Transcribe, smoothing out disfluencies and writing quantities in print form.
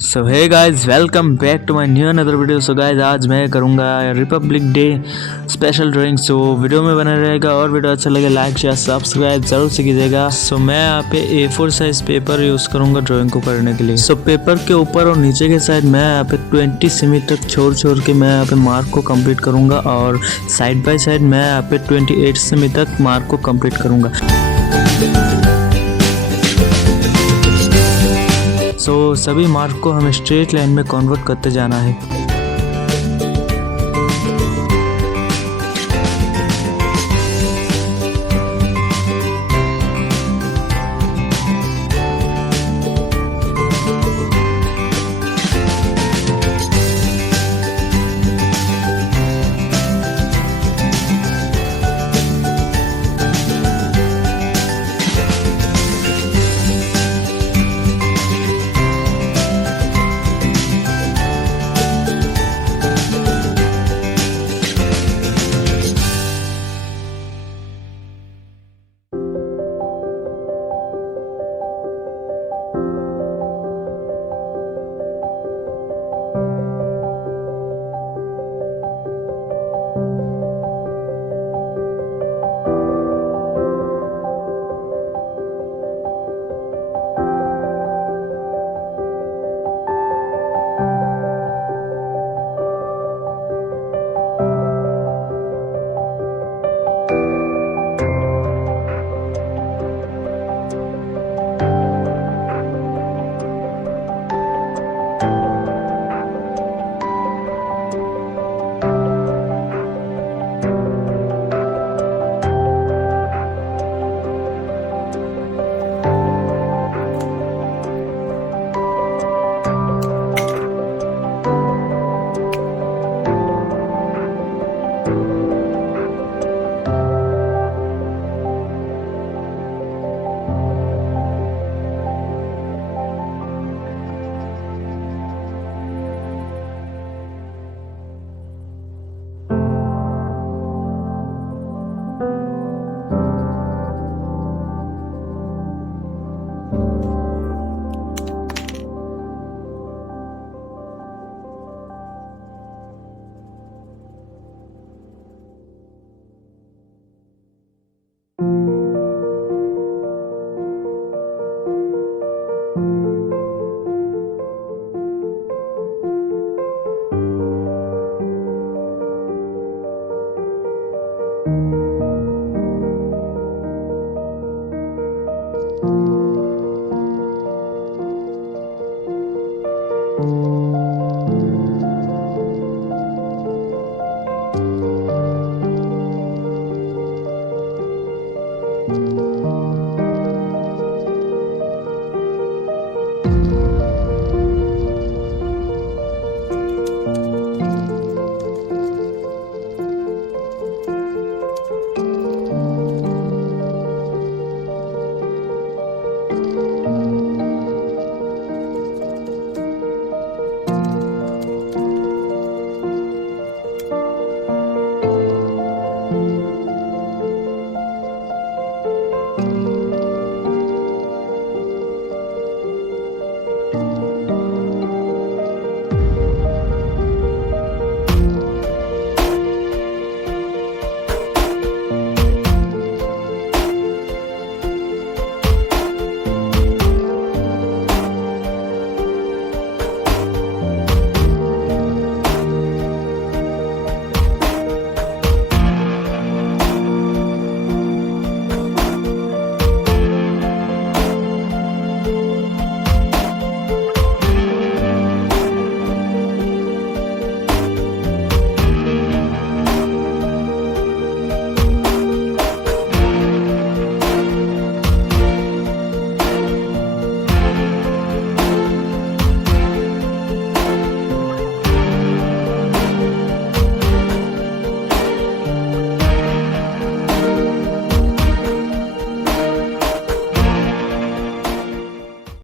So hey guys, welcome back to my new another video. So guys, आज मैं करूंगा Republic day special drawing. So video में बना रहेगा और वीडियो अच्छा लगे लाइक शेयर सब्सक्राइब जरूर से कीजिएगा। सो मैं यहाँ पे A4 साइज पेपर यूज़ करूंगा ड्राइंग को करने के लिए। सो पेपर के ऊपर और नीचे के साइड मैं यहाँ पे 20 सेमी तक छोड़ के मैं यहाँ पे मार्क को कंप्लीट करूंगा और साइड बाय साइड मैं यहाँ पे 28 सेमी तक मार्क को कंप्लीट करूंगा। सो सभी मार्क को हमें स्ट्रेट लाइन में कन्वर्ट करते जाना है।